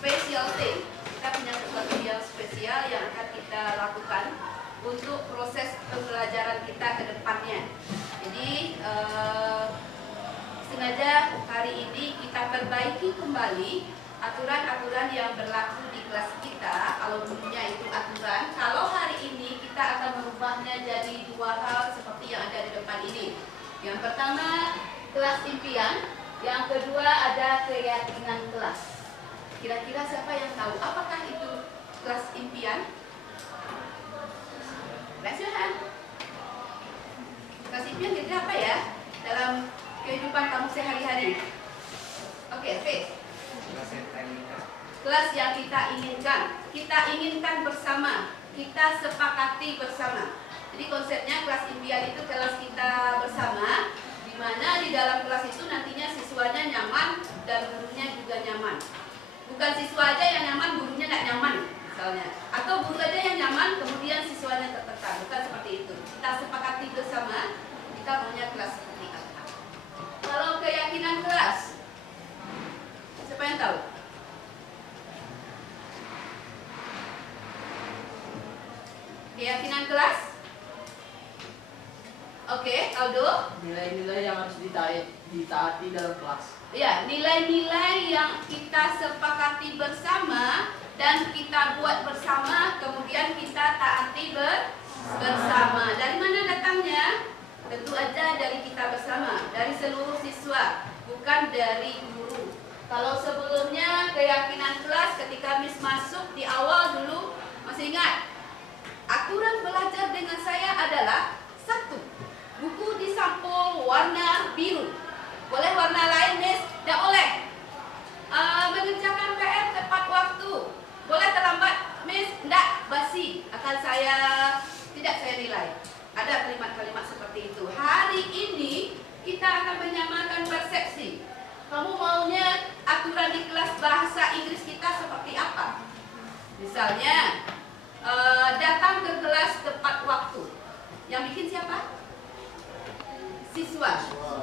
special thing. Kita punya sesuatu yang spesial yang akan kita lakukan untuk proses pembelajaran kita ke depannya. Jadi sengaja hari ini kita perbaiki kembali aturan-aturan yang berlaku di kelas kita. Kalau dulunya itu aturan, kalau hari ini kita akan merubahnya jadi dua hal seperti yang ada di depan ini. Yang pertama, kelas impian. Yang kedua, ada keyakinan kelas. Kira-kira siapa yang tahu apakah itu kelas impian? Raise your hand. Kelas impian kira-kira apa ya dalam kehidupan kamu sehari-hari? Oke, Faith. Kelas yang kita inginkan bersama, kita sepakati bersama. Jadi konsepnya kelas impian itu kelas kita bersama, di mana di dalam kelas itu nantinya siswanya nyaman dan gurunya juga nyaman. Bukan siswa aja yang nyaman, gurunya nggak nyaman misalnya, atau guru aja yang nyaman kemudian siswanya tertekan. Bukan seperti itu. Kita sepakati bersama, kita maunya kelas seperti apa. Kalau keyakinan kelas, siapa yang tahu? Keyakinan kelas? Oke, Aldo? Nilai-nilai yang harus ditaati dalam kelas. Ya, nilai-nilai yang kita sepakati bersama dan kita buat bersama, kemudian kita taati bersama. Dari mana datangnya? Tentu aja dari kita bersama, dari seluruh siswa, bukan dari guru. Kalau sebelumnya keyakinan kelas ketika Miss masuk di awal dulu, masih ingat? Aturan belajar dengan saya adalah satu, buku disampul warna biru. Boleh warna lain, Miss? Tidak boleh. Mengerjakan PR tepat waktu. Boleh terlambat, Miss? Tidak, basi. Tidak saya nilai. Ada kalimat-kalimat seperti itu. Hari ini kita akan menyamakan persepsi. Kamu maunya aturan di kelas bahasa Inggris kita seperti apa? Misalnya, datang ke kelas tepat waktu. Yang bikin siapa? Siswa.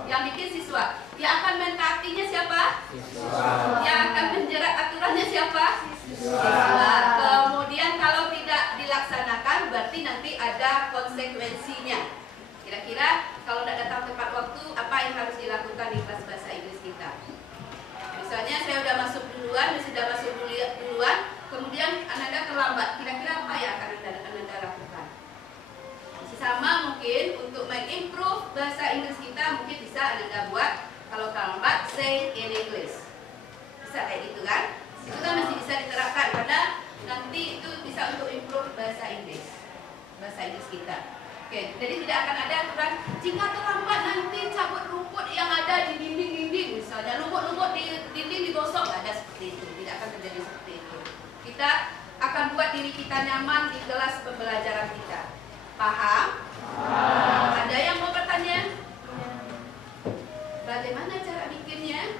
Yang bikin siswa. Yang akan mentaatinya siapa? Siswa. Yang akan menjerat aturannya siapa? Siswa. Kemudian kalau tidak dilaksanakan berarti nanti ada konsekuensinya. Kira-kira kalau tidak datang tepat waktu, apa yang harus dilakukan di kelas bahasa Inggris kita? Misalnya saya sudah masuk duluan, kemudian Ananda terlambat. Kira-kira apa yang akan Ananda lakukan? Sama mungkin untuk mengimprove bahasa Inggris kita, mungkin bisa Ananda buat kalau terlambat say in English. Bisa kayak gitu kan? Itu kan masih bisa diterapkan karena nanti itu bisa untuk improve bahasa Inggris kita. Oke, jadi tidak akan ada aturan jika terlambat nanti cabut rumput yang ada di dinding-dinding, misalnya lumut-lumut di dinding digosok, nggak ada seperti itu, tidak akan terjadi seperti itu. Kita akan buat diri kita nyaman di kelas pembelajaran kita. Paham? Ada yang mau bertanya? Bagaimana cara bikinnya?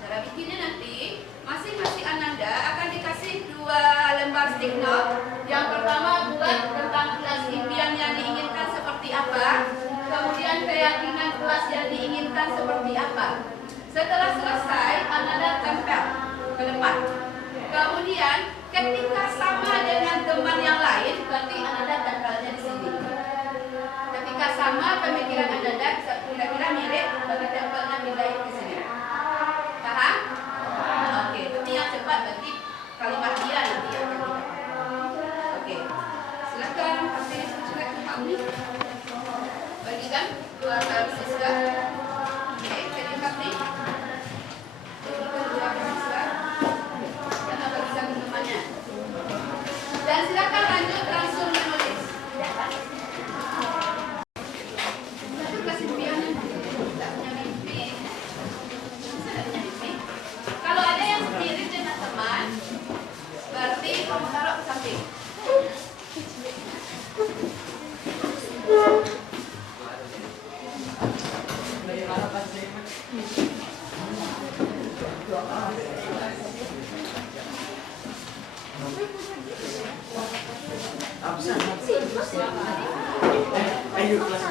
Cara bikinnya nanti masing-masing Ananda akan dikasih 2 lembar stick note. Yang pertama buat tentang kelas impian yang diinginkan seperti apa, kemudian keyakinan kelas yang diinginkan seperti apa. Setelah selesai, Ananda tempel ke depan. Kemudian ketika sama dengan teman yang lain, berarti Ananda tempelnya di sini. Ketika sama pemikiran Ananda kira-kira mirip, berarti tempelnya pindahin ke sini. Paham? Oke, tapi yang cepat berarti kalimat dia nanti yang akan kita pakai. Oke, silakan kasih surat ke Pak Uni. Bagikan 2 siswa. Oke, jadi Pak Uni. Bagikan 2 siswa. Dan bagikan temannya. Dan silakan lanjut langsung menulis. Itu kasih impiannya. Tidak punya mimpi. Masa tidak punya mimpi? Kalau ada yang sendiri dengan teman, berarti kamu taruh ke samping. Ayo kelas.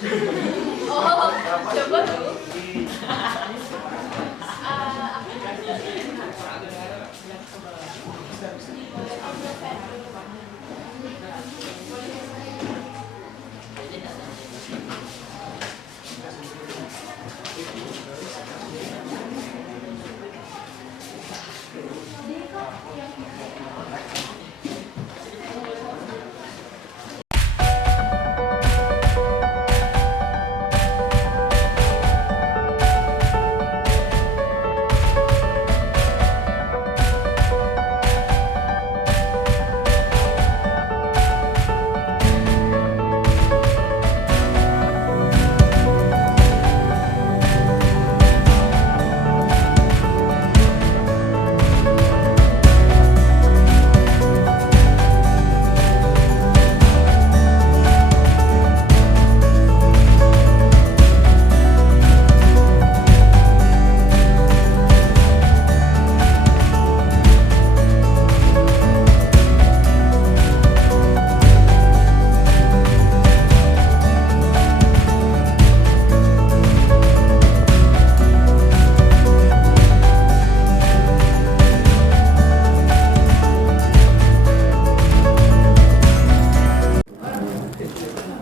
Oh, coba dulu.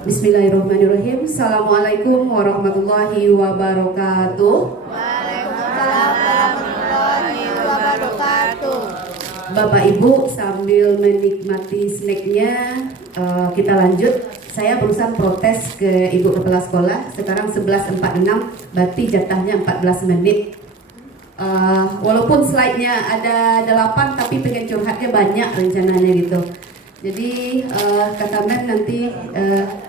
Bismillahirrahmanirrahim. Assalamualaikum warahmatullahi wabarakatuh. Waalaikumsalam warahmatullahi wabarakatuh. Bapak Ibu sambil menikmati snacknya, kita lanjut. Saya berusaha protes ke Ibu Kepala Sekolah. Sekarang 11.46, berarti jatahnya 14 menit. Walaupun slide-nya ada 8, tapi pengen curhatnya banyak rencananya gitu. Jadi kata Men nanti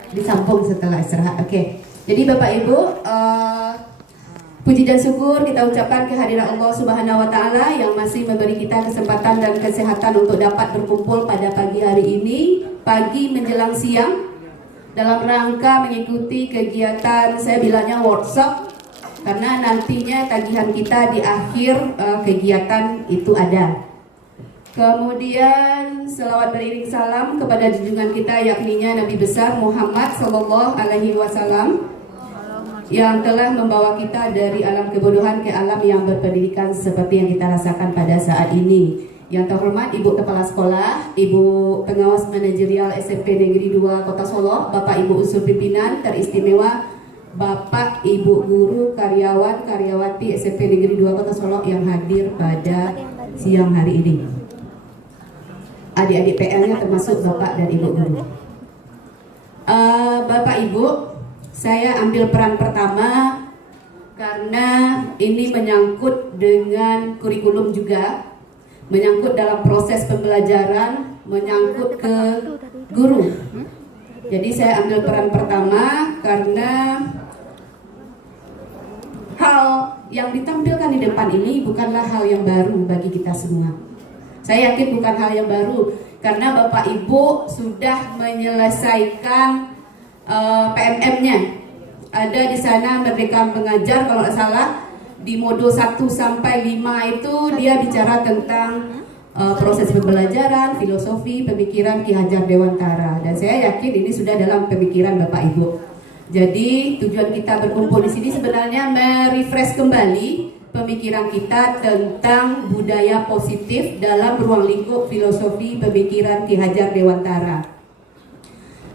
disambung setelah istirahat. Oke. Jadi Bapak Ibu, puji dan syukur kita ucapkan kehadiran Allah Subhanahu wa taala yang masih memberi kita kesempatan dan kesehatan untuk dapat berkumpul pada pagi hari ini, pagi menjelang siang, dalam rangka mengikuti kegiatan, saya bilangnya workshop, karena nantinya tagihan kita di akhir kegiatan itu ada. Kemudian selawat beriring salam kepada junjungan kita yakninya Nabi besar Muhammad Sallallahu Alaihi Wasallam yang telah membawa kita dari alam kebodohan ke alam yang berpendidikan seperti yang kita rasakan pada saat ini. Yang terhormat Ibu Kepala Sekolah, Ibu Pengawas Manajerial SMP Negeri 2 Kota Solo, Bapak Ibu Unsur Pimpinan teristimewa, Bapak Ibu Guru, Karyawan, Karyawati SMP Negeri 2 Kota Solo yang hadir pada siang hari ini. Adik-adik PL-nya termasuk Bapak dan Ibu Guru. Bapak Ibu, saya ambil peran pertama karena ini menyangkut dengan kurikulum juga, menyangkut dalam proses pembelajaran, menyangkut ke guru. Jadi saya ambil peran pertama karena hal yang ditampilkan di depan ini bukanlah hal yang baru bagi kita semua. Saya yakin bukan hal yang baru karena Bapak Ibu sudah menyelesaikan PMM-nya. Ada di sana Merdeka Mengajar kalau nggak salah di modul 1 sampai 5 itu dia bicara tentang proses pembelajaran, filosofi, pemikiran Ki Hajar Dewantara, dan saya yakin ini sudah dalam pemikiran Bapak Ibu. Jadi tujuan kita berkumpul di sini sebenarnya merefresh kembali pemikiran kita tentang budaya positif dalam ruang lingkup filosofi pemikiran Ki Hajar Dewantara.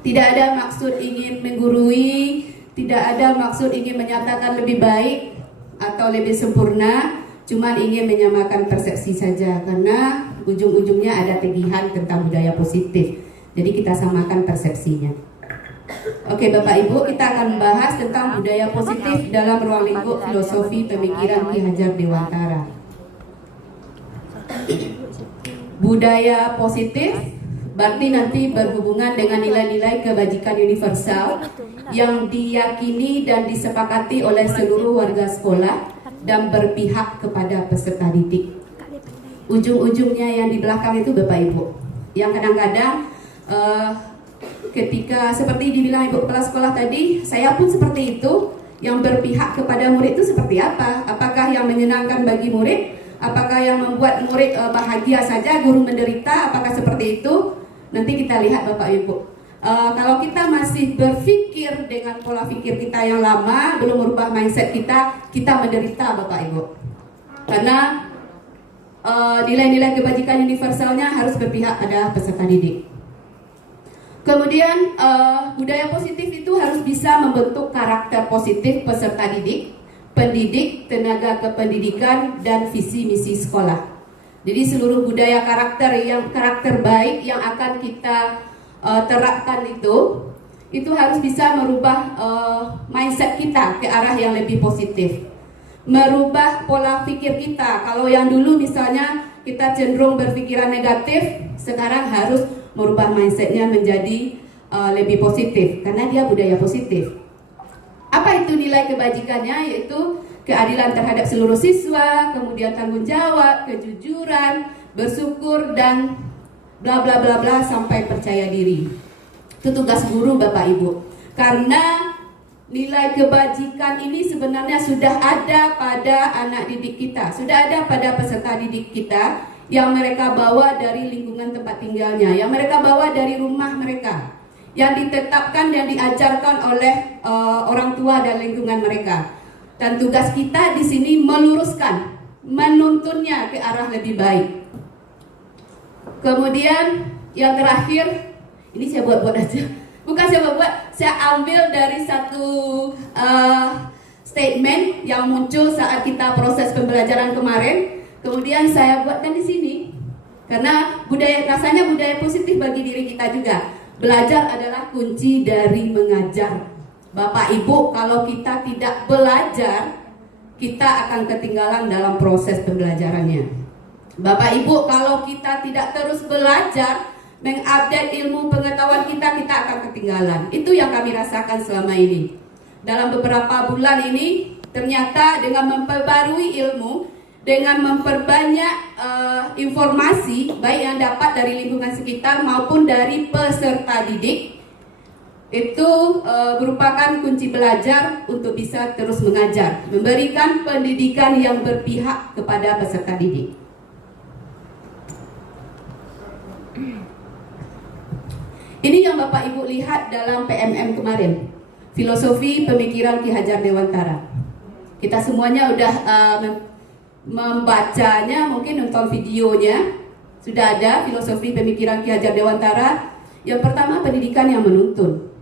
Tidak ada maksud ingin menggurui, tidak ada maksud ingin menyatakan lebih baik atau lebih sempurna, cuma ingin menyamakan persepsi saja karena ujung-ujungnya ada tegihan tentang budaya positif. Jadi kita samakan persepsinya. Oke Bapak Ibu, kita akan membahas tentang budaya positif dalam ruang lingkup filosofi pemikiran Ki Hajar Dewantara. Budaya positif berarti nanti berhubungan dengan nilai-nilai kebajikan universal yang diyakini dan disepakati oleh seluruh warga sekolah dan berpihak kepada peserta didik. Ujung-ujungnya yang di belakang itu Bapak Ibu, yang kadang-kadang ketika seperti dibilang Ibu Kepala Sekolah tadi, saya pun seperti itu. Yang berpihak kepada murid itu seperti apa? Apakah yang menyenangkan bagi murid? Apakah yang membuat murid bahagia saja, guru menderita? Apakah seperti itu? Nanti kita lihat Bapak Ibu. kalau kita masih berpikir dengan pola pikir kita yang lama, belum merubah mindset kita, kita menderita Bapak Ibu. Karena nilai-nilai kebajikan universalnya harus berpihak pada peserta didik. Kemudian budaya positif itu harus bisa membentuk karakter positif peserta didik, pendidik, tenaga kependidikan, dan visi misi sekolah. Jadi seluruh budaya karakter baik yang akan kita terapkan itu harus bisa merubah mindset kita ke arah yang lebih positif. Merubah pola pikir kita. Kalau yang dulu misalnya kita cenderung berpikiran negatif, sekarang harus merubah mindsetnya menjadi lebih positif, karena dia budaya positif. Apa itu nilai kebajikannya? Yaitu keadilan terhadap seluruh siswa, kemudian tanggung jawab, kejujuran, bersyukur, dan bla bla bla bla sampai percaya diri. Itu tugas guru Bapak Ibu. Karena nilai kebajikan ini sebenarnya sudah ada pada anak didik kita, sudah ada pada peserta didik kita yang mereka bawa dari lingkungan tempat tinggalnya, yang mereka bawa dari rumah mereka, yang ditetapkan dan diajarkan oleh orang tua dan lingkungan mereka. Dan tugas kita di sini meluruskan, menuntunnya ke arah lebih baik. Kemudian yang terakhir, ini saya buat-buat aja. Bukan saya buat, saya ambil dari satu statement yang muncul saat kita proses pembelajaran kemarin. Kemudian saya buatkan di sini, karena rasanya budaya positif bagi diri kita juga. Belajar adalah kunci dari mengajar. Bapak Ibu, kalau kita tidak belajar, kita akan ketinggalan dalam proses pembelajarannya. Bapak Ibu, kalau kita tidak terus belajar, mengupdate ilmu pengetahuan kita akan ketinggalan. Itu yang kami rasakan selama ini. Dalam beberapa bulan ini, ternyata dengan memperbarui ilmu, dengan memperbanyak informasi, baik yang dapat dari lingkungan sekitar maupun dari peserta didik, itu merupakan kunci belajar untuk bisa terus mengajar, memberikan pendidikan yang berpihak kepada peserta didik. Ini yang Bapak Ibu lihat dalam PMM kemarin, filosofi pemikiran Ki Hajar Dewantara. Kita semuanya udah membacanya, mungkin nonton videonya. Sudah ada filosofi pemikiran Ki Hajar Dewantara. Yang pertama, pendidikan yang menuntun.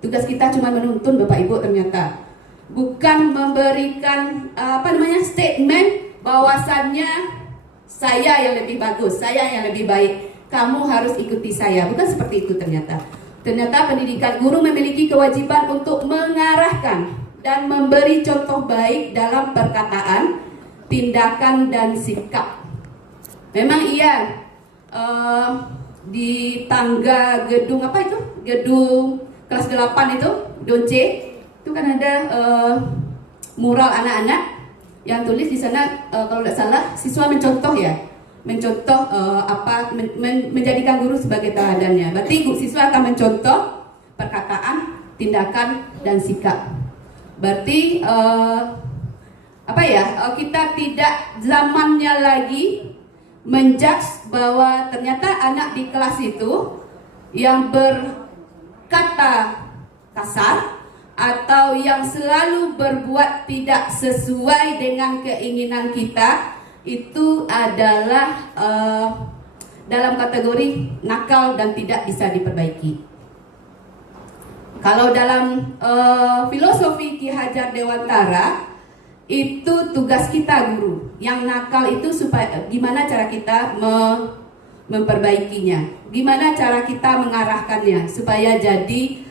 Tugas kita cuma menuntun Bapak Ibu ternyata. Bukan memberikan statement bahwasannya saya yang lebih bagus, saya yang lebih baik, kamu harus ikuti saya. Bukan seperti itu ternyata. Ternyata pendidikan guru memiliki kewajiban untuk mengarahkan dan memberi contoh baik dalam perkataan, tindakan, dan sikap. Memang iya, di tangga gedung gedung kelas 8 itu, Don C, itu kan ada mural anak-anak yang tulis di sana, kalau tidak salah siswa mencontoh menjadikan guru sebagai teladannya. Berarti siswa akan mencontoh perkataan, tindakan, dan sikap. Berarti kita tidak zamannya lagi menjudge bahwa ternyata anak di kelas itu yang berkata kasar atau yang selalu berbuat tidak sesuai dengan keinginan kita, itu adalah dalam kategori nakal dan tidak bisa diperbaiki. Kalau dalam filosofi Ki Hajar Dewantara, itu tugas kita guru. Yang nakal itu supaya gimana cara kita memperbaikinya, gimana cara kita mengarahkannya supaya jadi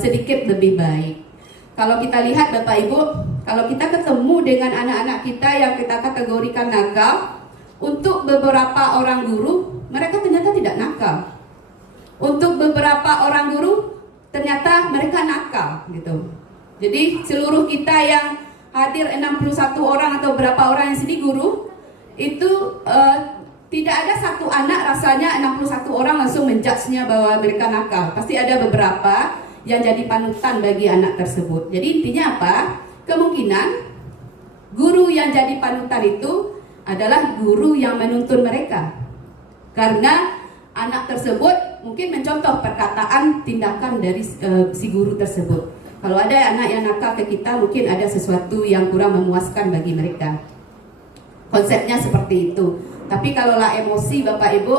sedikit lebih baik. Kalau kita lihat Bapak Ibu, kalau kita ketemu dengan anak-anak kita yang kita kategorikan nakal, untuk beberapa orang guru mereka ternyata tidak nakal. Untuk beberapa orang guru ternyata mereka nakal gitu. Jadi seluruh kita yang hadir 61 orang atau berapa orang yang sini guru, itu tidak ada satu anak rasanya 61 orang langsung menjudge-nya bahwa mereka nakal. Pasti ada beberapa yang jadi panutan bagi anak tersebut. Jadi intinya apa? Kemungkinan guru yang jadi panutan itu adalah guru yang menuntun mereka. Karena anak tersebut mungkin mencontoh perkataan tindakan dari si guru tersebut. Kalau ada anak yang nakal ke kita, mungkin ada sesuatu yang kurang memuaskan bagi mereka. Konsepnya seperti itu. Tapi kalaulah emosi Bapak Ibu,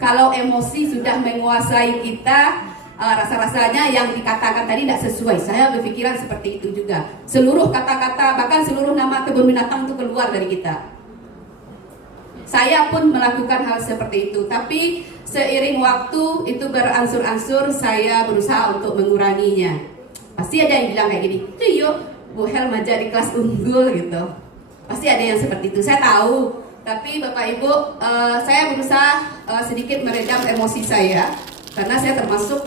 kalau emosi sudah menguasai kita, rasa-rasanya yang dikatakan tadi tidak sesuai. Saya berpikiran seperti itu juga. Seluruh kata-kata, bahkan seluruh nama kebun binatang itu keluar dari kita. Saya pun melakukan hal seperti itu. Tapi seiring waktu itu beransur-ansur, saya berusaha untuk menguranginya. Pasti ada yang bilang kayak gini, tuh yuk Bu Hel maja di kelas unggul gitu. Pasti ada yang seperti itu, saya tahu. Tapi Bapak Ibu, saya berusaha sedikit meredam emosi saya, karena saya termasuk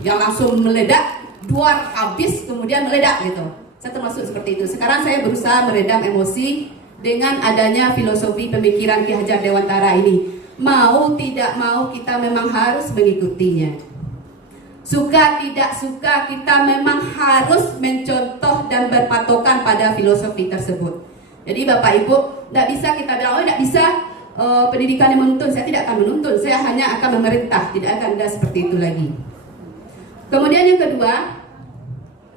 yang langsung meledak, duar habis kemudian meledak gitu. Saya termasuk seperti itu. Sekarang saya berusaha meredam emosi dengan adanya filosofi pemikiran Ki Hajar Dewantara ini. Mau tidak mau kita memang harus mengikutinya. Suka tidak suka kita memang harus mencontoh dan berpatokan pada filosofi tersebut. Jadi Bapak Ibu, tidak bisa kita bilang, oh tidak bisa pendidikan yang menuntun. Saya tidak akan menuntun, saya hanya akan memerintah. Tidak akan ada seperti itu lagi. Kemudian yang kedua,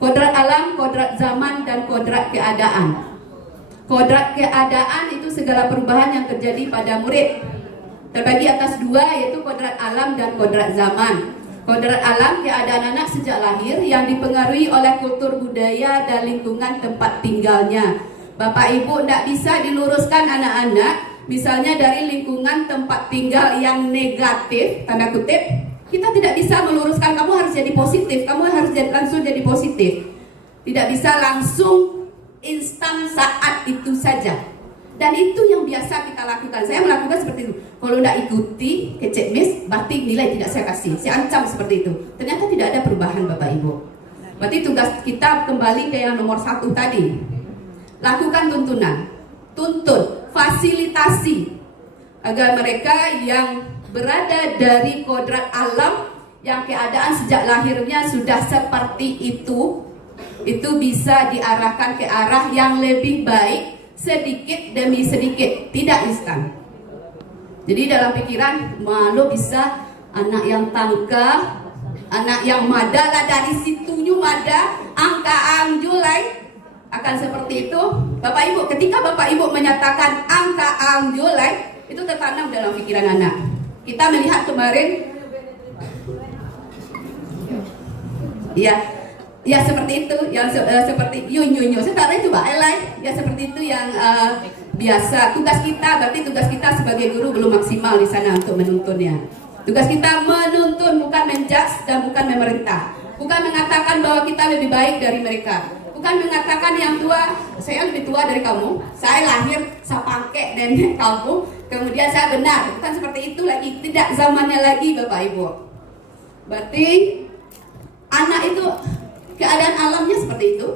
kodrat alam, kodrat zaman, dan kodrat keadaan. Kodrat keadaan itu segala perubahan yang terjadi pada murid. Terbagi atas dua, yaitu kodrat alam dan kodrat zaman. Kodrat alam, keadaan anak sejak lahir yang dipengaruhi oleh kultur budaya dan lingkungan tempat tinggalnya. Bapak Ibu tidak bisa diluruskan anak-anak, misalnya dari lingkungan tempat tinggal yang negatif, tanda kutip, kita tidak bisa meluruskan, kamu harus jadi positif, kamu harus langsung jadi positif. Tidak bisa langsung instan saat itu saja. Dan itu yang biasa kita lakukan. Saya melakukan seperti itu. Kalau tidak ikuti, kecek miss, berarti nilai tidak saya kasih. Saya ancam seperti itu. Ternyata tidak ada perubahan Bapak Ibu. Berarti tugas kita kembali ke yang nomor 1 tadi. Lakukan tuntunan, tuntun, fasilitasi agar mereka yang berada dari kodrat alam yang keadaan sejak lahirnya sudah seperti itu bisa diarahkan ke arah yang lebih baik sedikit demi sedikit, tidak instan. Jadi dalam pikiran malu bisa anak yang tangka, anak yang mada lah, dari situnya mada, angka Julai akan seperti itu. Bapak Ibu, ketika Bapak Ibu menyatakan angka Julai, itu tertanam dalam pikiran anak. Kita melihat kemarin, ya seperti itu, yang seperti yunyu. Sekarang itu Mbak Elai, ya seperti itu yang biasa. Tugas kita, berarti tugas kita sebagai guru belum maksimal di sana untuk menuntunnya. Tugas kita menuntun, bukan menjudge dan bukan memerintah. Bukan mengatakan bahwa kita lebih baik dari mereka. Bukan mengatakan yang tua, saya lebih tua dari kamu, saya lahir, saya pakai nenek kamu, kemudian saya benar. Bukan seperti itu lagi, tidak zamannya lagi Bapak Ibu. Berarti anak itu keadaan alamnya seperti itu,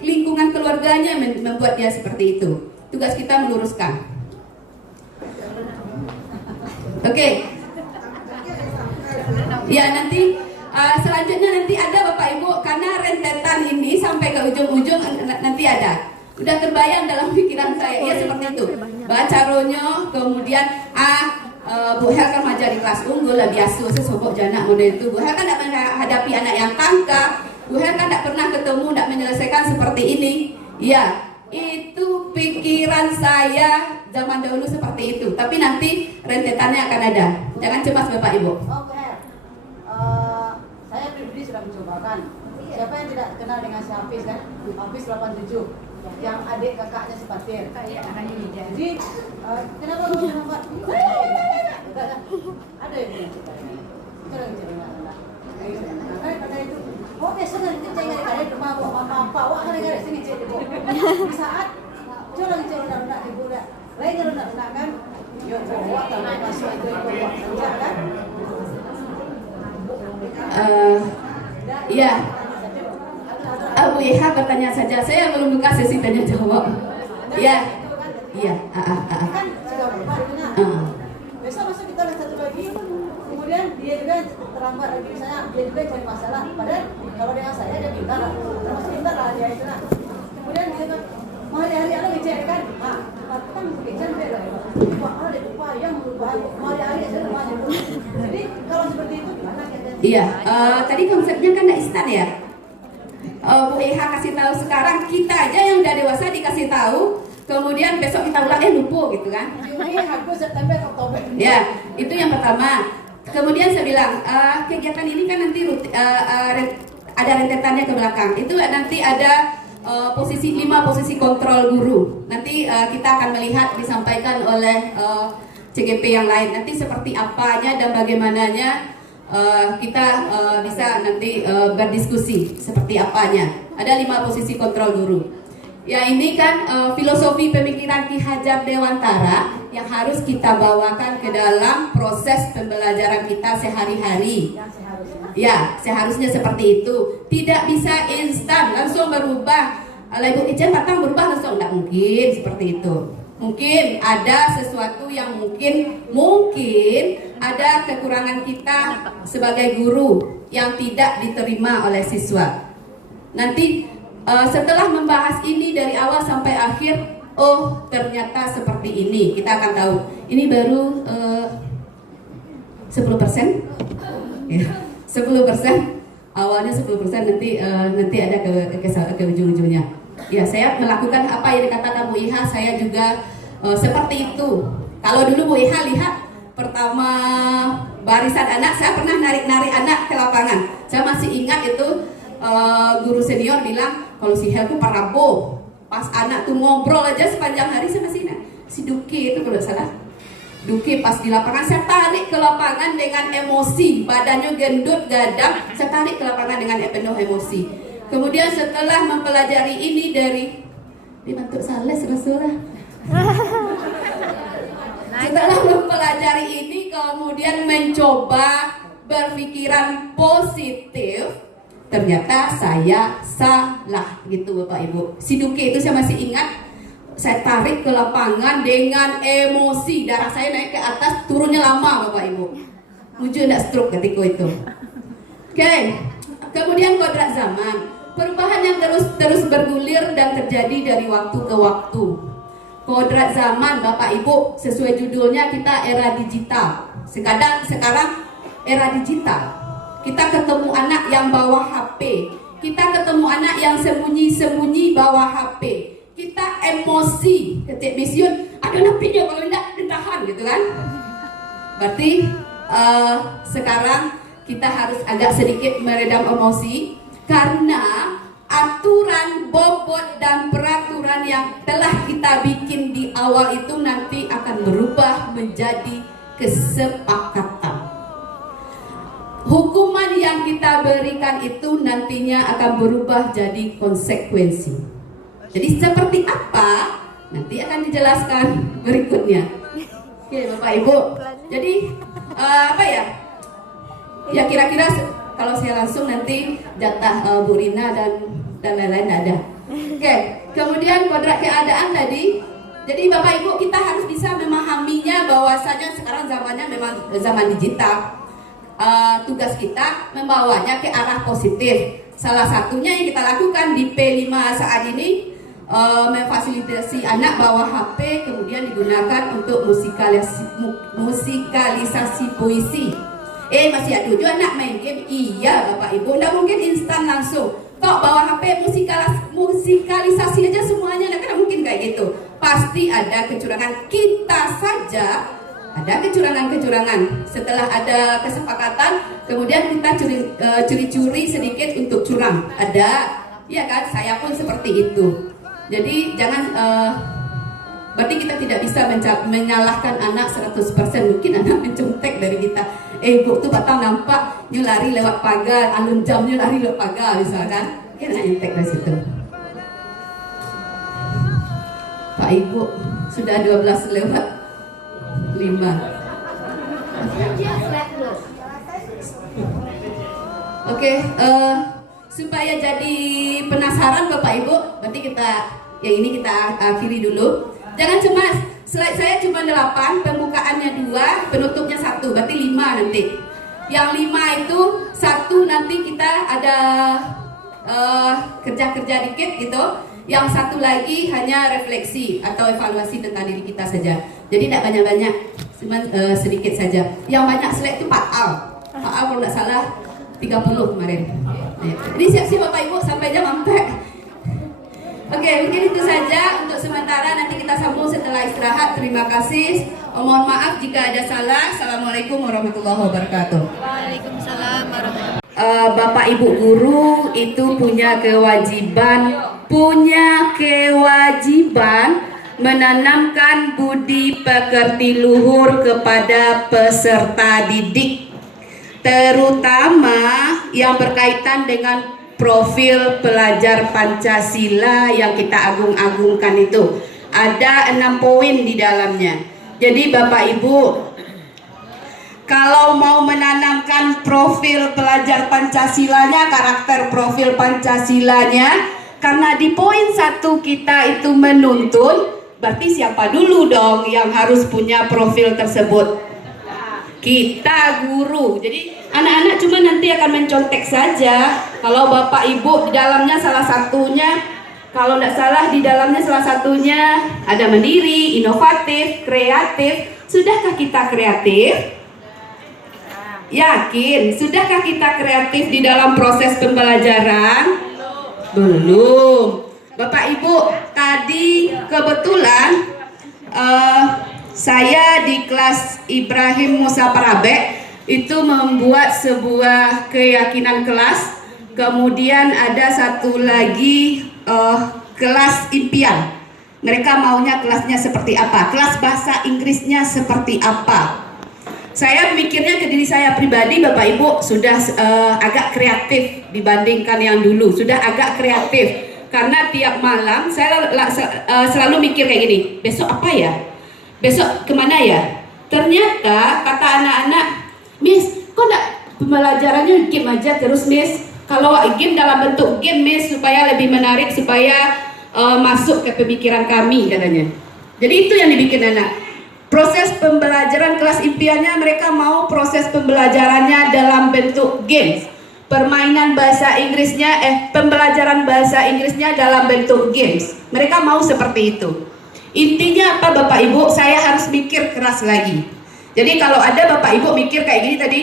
lingkungan keluarganya membuat dia seperti itu. Tugas kita meluruskan. Oke. Ya nanti selanjutnya nanti ada Bapak Ibu, karena rentetan ini sampai ke ujung-ujung nanti ada. Udah terbayang dalam pikiran saya, ya seperti itu. Baca ronyo, kemudian Bu Hel kan mengajar di kelas unggul lah biasa, sesobok jana model itu. Bu Hel kan tidak menghadapi anak yang tangka. Bu Hel kan tidak pernah ketemu, tidak menyelesaikan seperti ini. Ya, itu pikiran saya zaman dahulu seperti itu. Tapi nanti rentetannya akan ada. Jangan cemas Bapak Ibu. Saya pribadi sudah mencobakan. Siapa yang tidak kenal dengan si Hafiz kan? Hafiz 87 yang adik kakaknya si Fatir. Jadi kenapa lu nampak? Ada yang bilang itu lagi cerita anak. Karena itu, oh biasa kan ceceng dari rumah bawa apa? Wah kan dari sini ceceng ibu. Di saat curang nak ibu dah. Lain kalau nak kan? Yo bawa tanah masuk itu bawa kan? Ya, Bu Iha bertanya saja. Saya belum buka sesi tanya jawab. Ya, iya. Kan sudah berubah itu. Besok masuk kita lihat satu lagi. Kemudian dia juga terlambat lagi, misalnya dia juga cari masalah. Padahal kalau dengan saya dia pintar, termasuk pintar lah dia itu. Kemudian dia kan, Hari-hari ada ngecek kan? Kan ngecek beda. Wah, ada upaya merubah. Hari-hari saya banyak. Jadi kalau seperti itu gimana kita? Iya, tadi konsepnya kan ada instan ya. Bu Eha kasih tahu sekarang, kita aja yang udah dewasa dikasih tahu, kemudian besok kita ulang lupa gitu kan? Ini aku September Oktober. Ya, itu yang pertama. Kemudian saya bilang, kegiatan ini kan nanti ada rentetannya ke belakang. Itu nanti ada 5 posisi kontrol guru. Nanti kita akan melihat disampaikan oleh CGP yang lain. Nanti seperti apanya dan bagaimananya kita bisa nanti berdiskusi seperti apanya. Ada 5 posisi kontrol guru. Ya ini kan filosofi pemikiran Ki Hajar Dewantara yang harus kita bawakan ke dalam proses pembelajaran kita sehari-hari. Ya, seharusnya seperti itu. Tidak bisa instan langsung berubah. Ibu Ijen batang berubah langsung, tidak mungkin seperti itu. Mungkin ada sesuatu yang mungkin ada kekurangan kita sebagai guru yang tidak diterima oleh siswa. Nanti setelah membahas ini dari awal sampai akhir, oh ternyata seperti ini, kita akan tahu. Ini baru 10%, ya, 10%. Awalnya 10%, nanti ada ke ujung-ujungnya. Ya, saya melakukan apa yang dikatakan Bu Iha, saya juga seperti itu. Kalau dulu Bu Iha lihat pertama barisan anak, saya pernah narik-narik anak ke lapangan. Saya masih ingat itu guru senior bilang, kalau si Helku parabo, pas anak tuh ngobrol aja sepanjang hari, saya masih ingat. Si Duki itu kalau salah, Duki pas di lapangan, saya tarik ke lapangan dengan emosi, badannya gendut, gadang, saya tarik ke lapangan dengan penuh emosi. Kemudian setelah mempelajari ini dari dibantu Sales Rasulullah. Setelah mempelajari ini, kemudian mencoba berpikiran positif, ternyata saya salah gitu Bapak Ibu. Si Duki itu saya masih ingat. Saya tarik ke lapangan dengan emosi, darah saya naik ke atas, turunnya lama Bapak Ibu. Muncul tidak stroke ketika itu. Oke. Kemudian kodrat zaman, perubahan yang terus bergulir dan terjadi dari waktu ke waktu. Kodrat zaman Bapak Ibu, sesuai judulnya kita era digital. Sekarang era digital. Kita ketemu anak yang bawa HP, kita ketemu anak yang sembunyi-sembunyi bawa HP. Kita emosi, ketik misyun, ada napinya kalau tidak ditahan gitu kan. Berarti sekarang kita harus agak sedikit meredam emosi, karena aturan, bobot dan peraturan yang telah kita bikin di awal itu nanti akan berubah menjadi kesepakatan. Hukuman yang kita berikan itu nantinya akan berubah jadi konsekuensi. Jadi seperti apa nanti akan dijelaskan berikutnya. Oke Bapak Ibu. Jadi apa ya? Ya kira-kira kalau saya langsung nanti jatah Bu Rina dan lain-lain ada. Oke. Kemudian kodrat keadaan tadi. Jadi Bapak Ibu kita harus bisa memahaminya bahwasanya sekarang zamannya memang zaman digital. Tugas kita membawanya ke arah positif. Salah satunya yang kita lakukan di P5 saat ini, memfasilitasi anak bawa HP, kemudian digunakan untuk musikalisasi puisi. Masih ada juga anak main game. Iya Bapak Ibu, tidak mungkin instan langsung. Kok bawa HP musikalisasi aja semuanya, tidak mungkin kayak gitu. Pasti ada kecurangan. Kita saja ada kecurangan-kecurangan. Setelah ada kesepakatan, kemudian kita curi-curi sedikit untuk curang. Ada, ya kan? Saya pun seperti itu. Jadi jangan, berarti kita tidak bisa menyalahkan anak 100%. Mungkin anak mencontek dari kita. Bu tuh batang nampak, dia lari lewat pagar, alun jamnya lari lewat pagar misalkan. Mungkin anak nyontek dari situ. Pak Ibu, sudah 12 lewat 5. Oke, supaya jadi penasaran Bapak Ibu, berarti yang ini kita akhiri dulu. Jangan cemas, slide saya cuma 8, pembukaannya 2, penutupnya 1, berarti 5 nanti. Yang 5 itu 1 nanti kita ada kerja-kerja dikit gitu. Yang satu lagi hanya refleksi atau evaluasi tentang diri kita saja. Jadi tidak banyak-banyak, cuma sedikit saja. Yang banyak slide itu 4A. 4A kalau tidak salah 30 kemarin. Jadi siap-siap Bapak Ibu sampai jam 4. Oke, mungkin itu saja untuk sementara. Nanti kita sambung setelah istirahat. Terima kasih. Mohon maaf jika ada salah. Assalamualaikum warahmatullahi wabarakatuh. Waalaikumsalam warahmatullahi Bapak Ibu guru itu punya kewajiban menanamkan budi pekerti luhur kepada peserta didik, terutama yang berkaitan dengan profil pelajar Pancasila yang kita agung-agungkan itu. Ada 6 poin di dalamnya. Jadi Bapak Ibu, kalau mau menanamkan profil pelajar Pancasilanya, karakter profil Pancasilanya, karena di poin 1 kita itu menuntun, berarti siapa dulu dong yang harus punya profil tersebut? Kita guru. Jadi anak-anak cuma nanti akan mencontek saja. Kalau Bapak Ibu di dalamnya salah satunya, kalau tidak salah di dalamnya salah satunya ada mandiri, inovatif, kreatif. Sudahkah kita kreatif? Yakin? Sudahkah kita kreatif di dalam proses pembelajaran? Belum. Bapak Ibu, tadi kebetulan saya di kelas Ibrahim Musa Parabe itu membuat sebuah keyakinan kelas. Kemudian ada satu lagi kelas impian. Mereka maunya kelasnya seperti apa? Kelas bahasa Inggrisnya seperti apa? Saya mikirnya ke diri saya pribadi, Bapak Ibu sudah agak kreatif dibandingkan yang dulu. Sudah agak kreatif. Karena tiap malam saya selalu mikir kayak gini, besok apa ya? Besok kemana ya? Ternyata kata anak-anak, Miss, kok enggak pembelajarannya game aja terus Miss? Kalau game dalam bentuk game Miss, supaya lebih menarik, supaya masuk ke pemikiran kami katanya. Jadi itu yang dibikin anak. Proses pembelajaran kelas impiannya, mereka mau proses pembelajarannya dalam bentuk games. Permainan bahasa Inggrisnya, pembelajaran bahasa Inggrisnya dalam bentuk games. Mereka mau seperti itu. Intinya apa Bapak Ibu? Saya harus mikir keras lagi. Jadi kalau ada Bapak Ibu mikir kayak gini tadi,